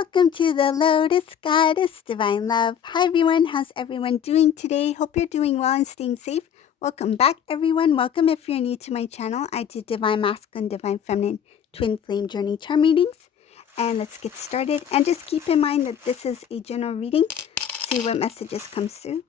Welcome to the Lotus Goddess Divine Love. Hi everyone, how's everyone doing today? Hope you're doing well and staying safe. Welcome back everyone. Welcome if you're new to my channel. I do Divine Masculine, Divine Feminine, Twin Flame Journey Charm readings. And let's get started. And just keep in mind that this is a general reading. See what messages comes through.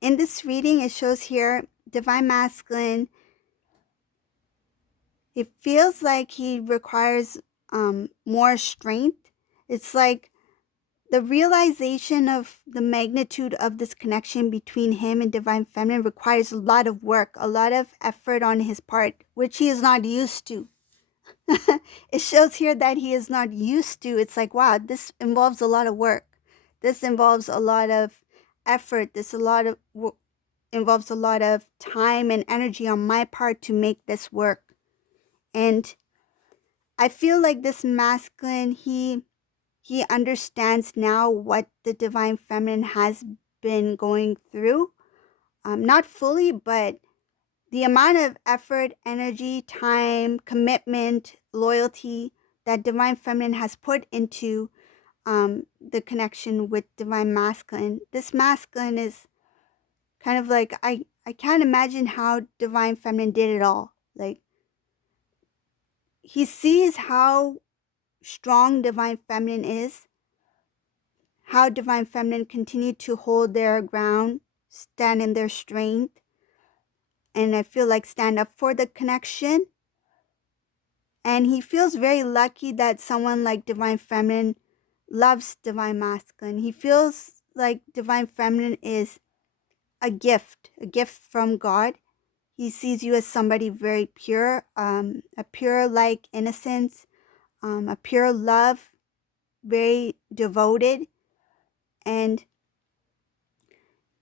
In this reading, it shows here Divine Masculine. It feels like he requires more strength. It's like the realization of the magnitude of this connection between him and Divine Feminine requires a lot of work, a lot of effort on his part, which he is not used to. It shows here that he is not used to. It's like, wow, this involves a lot of work. This involves a lot of effort. This involves a lot of time and energy on my part to make this work. And I feel like this masculine, he understands now what the Divine Feminine has been going through. Not fully, but the amount of effort, energy, time, commitment, loyalty that Divine Feminine has put into the connection with Divine Masculine. This masculine is kind of like, I can't imagine how Divine Feminine did it all. Like, he sees how strong Divine Feminine is, how Divine Feminine continue to hold their ground, stand in their strength, and I feel like stand up for the connection. And he feels very lucky that someone like Divine Feminine loves Divine Masculine. He feels like Divine Feminine is a gift from God. He sees you as somebody very pure, a pure like innocence, a pure love, very devoted. And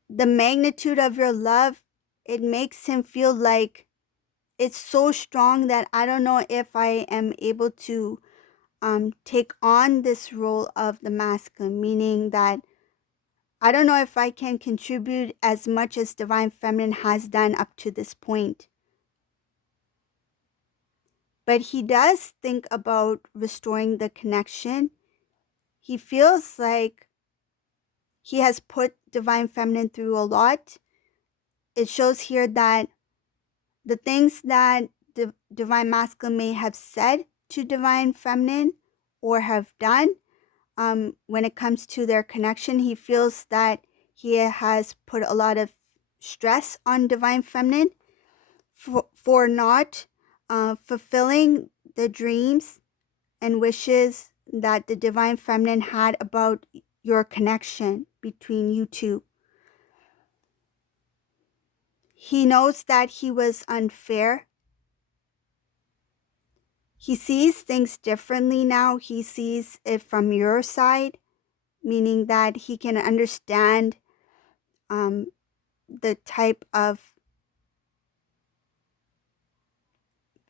the magnitude of your love, it makes him feel like it's so strong that I don't know if I am able to take on this role of the masculine, meaning that I don't know if I can contribute as much as Divine Feminine has done up to this point. But he does think about restoring the connection. He feels like he has put Divine Feminine through a lot. It shows here that the things that the Divine Masculine may have said to Divine Feminine or have done, when it comes to their connection, he feels that he has put a lot of stress on Divine Feminine for not fulfilling the dreams and wishes that the Divine Feminine had about your connection between you two. He knows that he was unfair. He sees things differently now. He sees it from your side, meaning that he can understand the type of,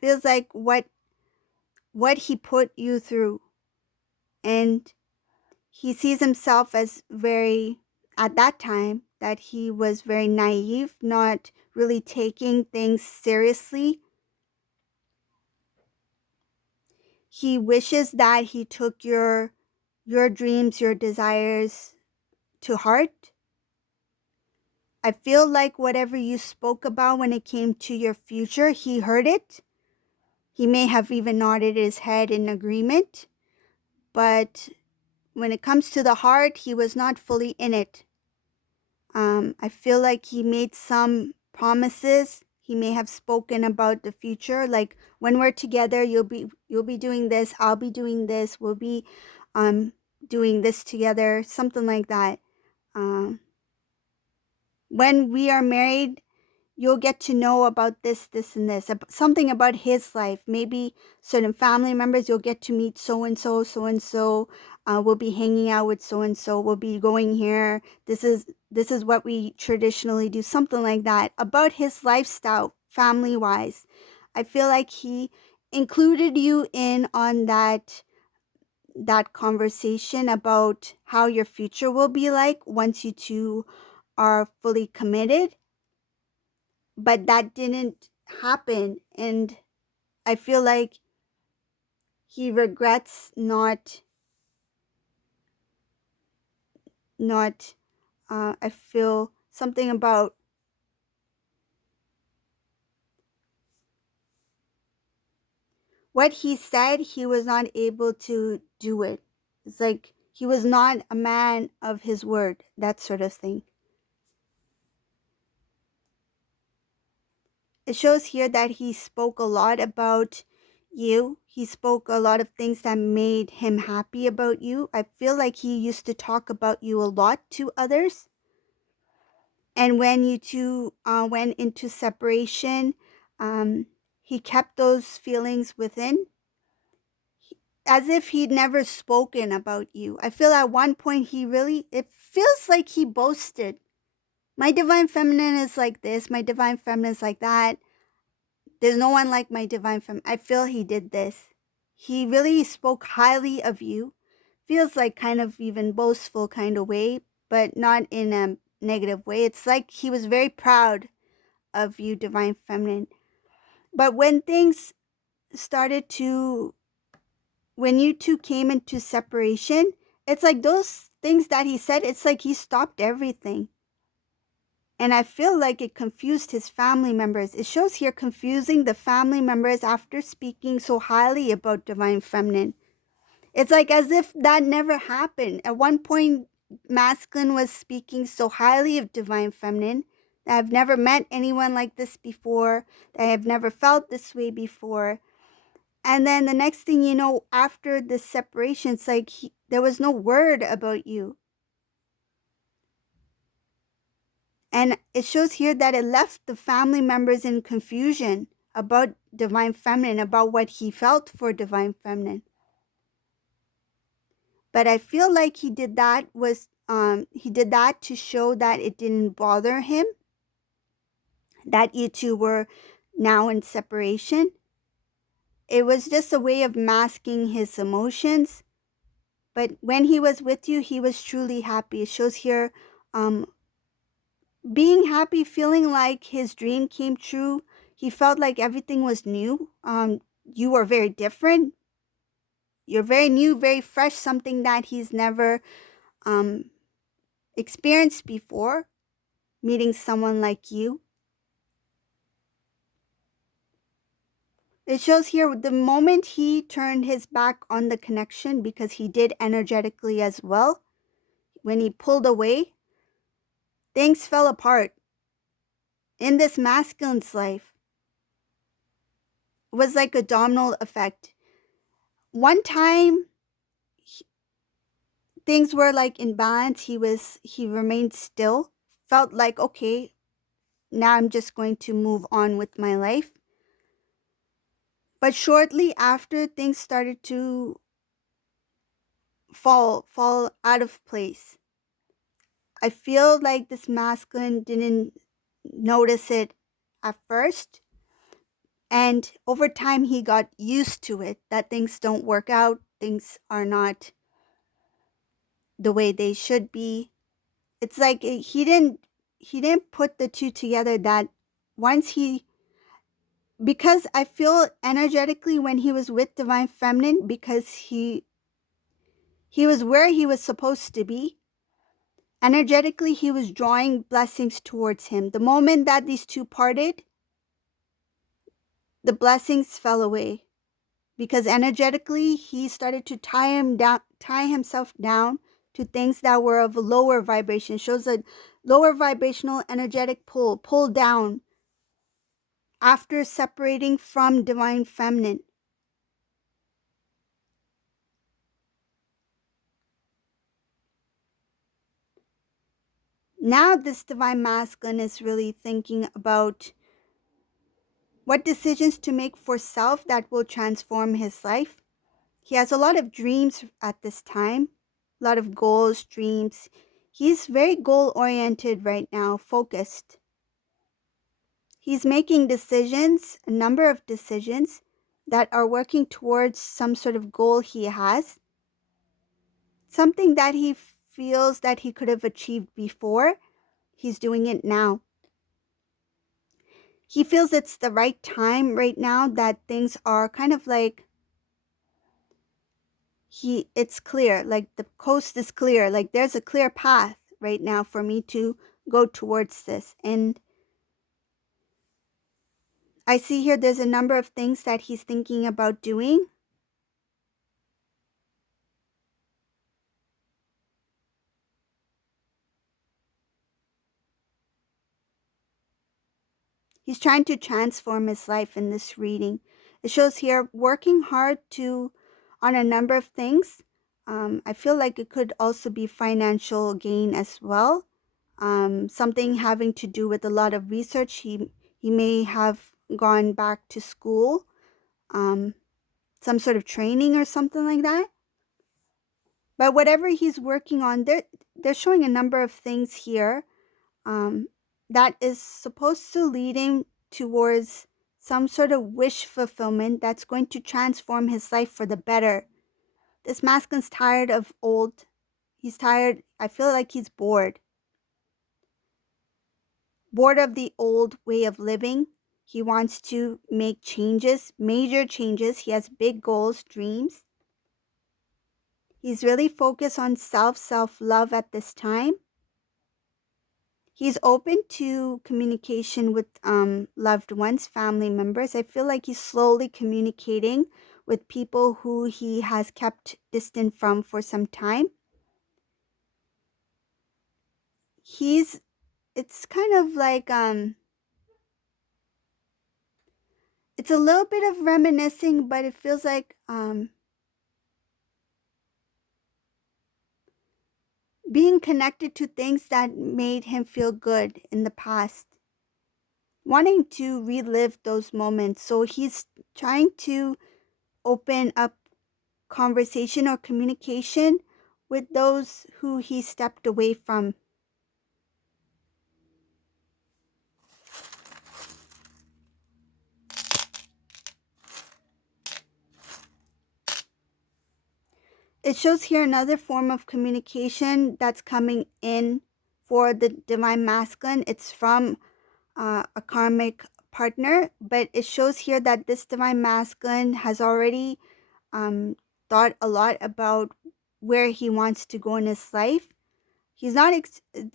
feels like what he put you through. And he sees himself as very, at that time, that he was very naive, not really taking things seriously. He wishes that he took your dreams, your desires to heart. I feel like whatever you spoke about when it came to your future, he heard it. He may have even nodded his head in agreement, but when it comes to the heart, he was not fully in it. I feel like he made some promises. He may have spoken about the future, like when we're together, you'll be doing this, I'll be doing this, we'll be doing this together, something like that. When we are married, you'll get to know about this, this, and this, something about his life. Maybe certain family members, you'll get to meet so and so, so and so. We'll be hanging out with so and so. We'll be going here. This is what we traditionally do. Something like that about his lifestyle, family wise. I feel like he included you in on that conversation about how your future will be like once you two are fully committed, but that didn't happen, and I feel like he regrets not I feel something about what he said. He was not able to do it. It's like he was not a man of his word, that sort of thing. It shows here that he spoke a lot about you. He spoke a lot of things that made him happy about you. I feel like he used to talk about you a lot to others. And when you two went into separation, um, he kept those feelings within, as if he'd never spoken about you. I feel at one point it feels like he boasted. My divine feminine is like this, my divine feminine is like that. There's no one like my divine feminine. I feel he did this. He really spoke highly of you. Feels like kind of even boastful kind of way, but not in a negative way. It's like he was very proud of you, divine feminine. But when things started to, when you two came into separation, it's like those things that he said, it's like he stopped everything. And I feel like it confused his family members. It shows here confusing the family members after speaking so highly about divine feminine. It's like as if that never happened. At one point, masculine was speaking so highly of divine feminine. I've never met anyone like this before. I have never felt this way before. And then the next thing you know, after this separation, it's like there was no word about you. And it shows here that it left the family members in confusion about divine feminine, about what he felt for divine feminine. But I feel like he did that to show that it didn't bother him, that you two were now in separation. It was just a way of masking his emotions. But when he was with you, he was truly happy. It shows here being happy, feeling like his dream came true. He felt like everything was new. You were very different. You're very new, very fresh, something that he's never experienced before, meeting someone like you. It shows here the moment he turned his back on the connection, because he did energetically as well, when he pulled away, things fell apart in this masculine's life. It was like a domino effect. One time things were like in balance. He remained still, felt like, okay, now I'm just going to move on with my life. But shortly after, things started to fall out of place. I feel like this masculine didn't notice it at first, and over time he got used to it, that things don't work out, things are not the way they should be. It's like he didn't put the two together, that once because I feel energetically when he was with divine feminine, because he was where he was supposed to be. Energetically, he was drawing blessings towards him. The moment that these two parted, the blessings fell away, because energetically he started to tie himself down to things that were of lower vibration. Shows a lower vibrational energetic pull down after separating from divine feminine. Now this divine masculine is really thinking about what decisions to make for self that will transform his life. He has a lot of dreams at this time, a lot of goals, dreams. He's very goal oriented right now, focused. He's making decisions, a number of decisions that are working towards some sort of goal he has, something that he feels that he could have achieved before. He's doing it now. He feels it's the right time right now, that things are kind of like it's clear, like the coast is clear, like there's a clear path right now for me to go towards this. And I see here there's a number of things that he's thinking about doing. He's trying to transform his life in this reading. It shows here working hard on a number of things. I feel like it could also be financial gain as well. Something having to do with a lot of research. He may have gone back to school, some sort of training or something like that. But whatever he's working on, they're showing a number of things here that is supposed to lead him towards some sort of wish fulfillment that's going to transform his life for the better. This masculine's tired of old. He's tired. I feel like he's bored. Bored of the old way of living. He wants to make changes, major changes. He has big goals, dreams. He's really focused on self-love at this time. He's open to communication with loved ones, family members. I feel like he's slowly communicating with people who he has kept distant from for some time. It's kind of like it's a little bit of reminiscing, but it feels like being connected to things that made him feel good in the past, wanting to relive those moments. So he's trying to open up conversation or communication with those who he stepped away from. It shows here another form of communication that's coming in for the divine masculine. It's from a karmic partner, but it shows here that this divine masculine has already thought a lot about where he wants to go in his life. He's not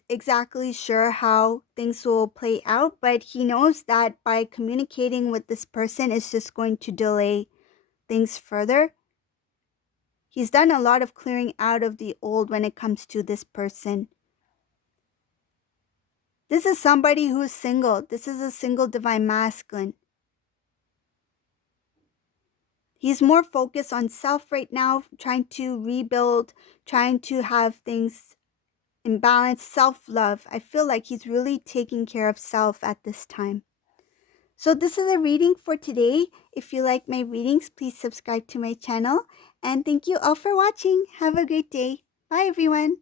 exactly sure how things will play out, but he knows that by communicating with this person is just going to delay things further. He's done a lot of clearing out of the old when it comes to this person. This is somebody who is single. This is a single divine masculine. He's more focused on self right now, trying to rebuild, trying to have things in balance, self-love. I feel like he's really taking care of self at this time. So this is a reading for today. If you like my readings, please subscribe to my channel. And thank you all for watching. Have a great day. Bye, everyone.